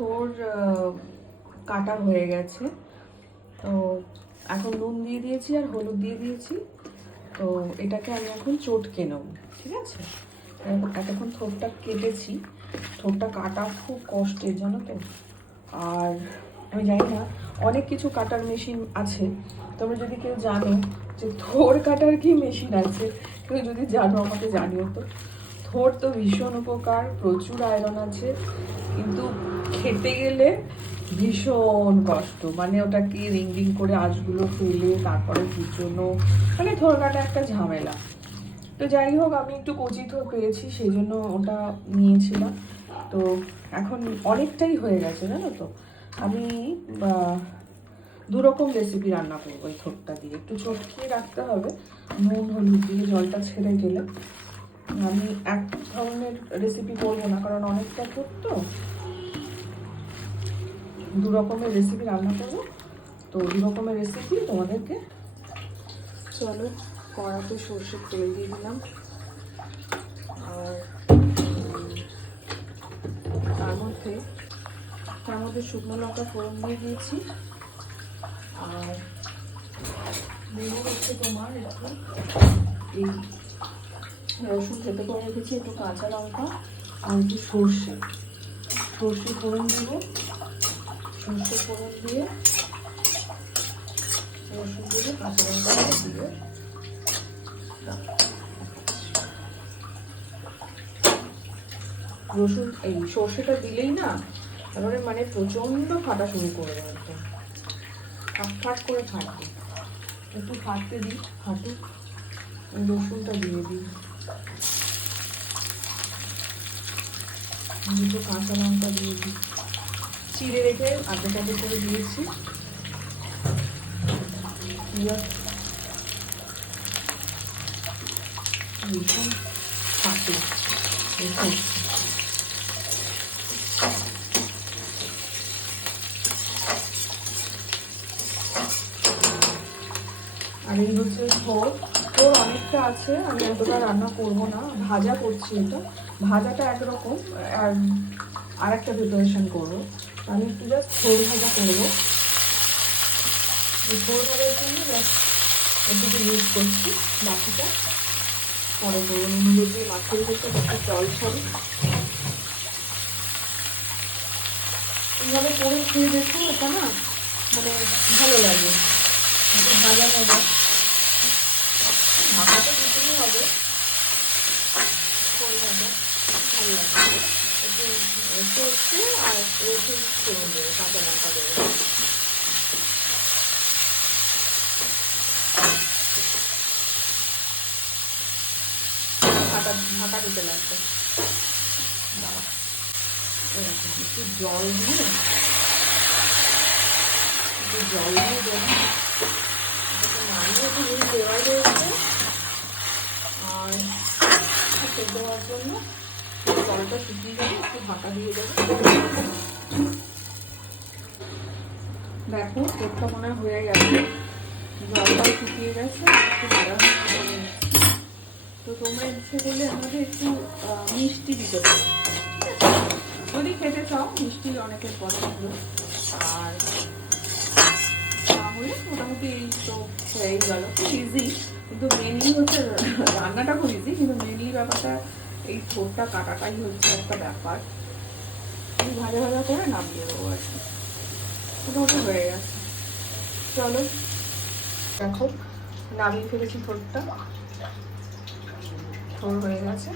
থোর কাটা হয়ে গেছে। তো এখন নুন দিয়ে দিয়েছি আর হলুদ দিয়ে দিয়েছি। তো এটাকে আমি এখন চটকে নেব, ঠিক আছে? এতক্ষণ থোরটা কেটেছি। থোরটা কাটা খুব কষ্টের, জানো তো। আর আমি জানি না, অনেক কিছু কাটার মেশিন আছে। তোমরা যদি কেউ জানো যে থোর কাটার কি মেশিন আছে, কেউ যদি জানো আমাকে জানিও তো। থোর তো ভীষণ উপকার, প্রচুর আয়রন আছে, কিন্তু খেতে গেলে ভীষণ কষ্ট। মানে ওটাকে রিং রিং করে আঁশগুলো ফেলে তারপরে কুচোনো, মানে থোর কাটা একটা ঝামেলা। তো যাই হোক, আমি একটু কচি থোর পেয়েছি, সেই জন্য ওটা নিয়েছিলাম। তো এখন অনেকটাই হয়ে গেছে, জানো তো। আমি দুরকম রেসিপি রান্না করবো এই থোরটা দিয়ে। একটু চটকিয়ে রাখতে হবে নুন হলুদ দিয়ে, জলটা ছেড়ে গেলে। আমি এক ধরনের রেসিপি করবো না, কারণ অনেকটা থোর তো, দু রকমের রেসিপি রান্না করবো। তো দু রকমের রেসিপি তোমাদেরকে। চলো, কড়াতে সর্ষের তেল দিয়ে দিলাম, আর তার মধ্যে শুকনো লঙ্কা ফোড়ন দিয়ে দিয়েছি। আর দেবো হচ্ছে তোমার একটু এই রসুন খেতে করে রেখেছি, একটু কাঁচা লঙ্কা আর একটু সর্ষে ফোড়ন দেবো। সর্ষে ফোড়ন দিয়ে রসুন দিয়ে কাঁচা লঙ্কা দিয়ে রসুন, এই সর্ষেটা দিলেই না তারপরে মানে প্রচন্ড ফাটা শুরু করে দেয়, একদম ফাট করে ফাটবে। একটু ফাটতে দিই, ফাটুক। রসুনটা দিয়ে দিই, দুটো কাঁচা লঙ্কা দিয়ে দিই, চিড়ে রেখে আধে কাঁচা করে দিয়েছি। ভীষণ ফাটে দেখুন। আর এই হচ্ছে থোর অনেকটা আছে, আমি এতটা রান্না করবো না, ভাজা করছি। এটা ভাজাটা একরকম, আর একটা প্রিপারেশন করবো। আমি একটু জাস্ট থোর ভাজা করবো। এই থোর ভাজার জন্য জাস্ট একটু ইউজ করছি, বাকিটা পরে করবো। নুন দিয়ে মাখিয়ে রেখেছি, একটা জল ছাড়ি। এইভাবে করে খেয়ে দেখো, এটা না মানে ভালো লাগে। একটু ভাজা ভাজা, ঢাকাটা দিতেই হবে, ফল ভাজা ভালো লাগে। একটু সর্ষে আর রসুন ফোড়ন দেবে, কাঁচা লঙ্কা দেবে। ঢাকা দিতে লাগবে। একটু জল দিয়ে দেবো, নাড়িয়ে একটু নুন দেওয়াই রয়েছে। আর সেদ্ধ হওয়ার জন্য জলটা শুকিয়ে যাবে, একটু ঢাকা দিয়ে দেবো। দেখো তেলটা মনে হয়ে গেছে, জলটাও শুকিয়ে গেছে, একটু ভাজা ভাজা। তো তোমরা ইচ্ছে করলে আমাদের একটু মিষ্টি দিতে পারো, যদি খেতে চাও। মিষ্টি অনেকের পছন্দ। আর তাহলে মোটামুটি এই তো হয়ে গেল, খুব ইজি। কিন্তু মেনলি হচ্ছে রান্নাটা খুব ইজি, কিন্তু মেনলি ব্যাপারটা এই থোরটা কাটাটাই হচ্ছে একটা ব্যাপার। ভাজা ভাজা করে নামিয়ে দেবো আর কি, মোটামুটি হয়ে গেছে। চলো দেখো, নামিয়ে ফেলেছি থোরটা, থোর হয়ে গেছে।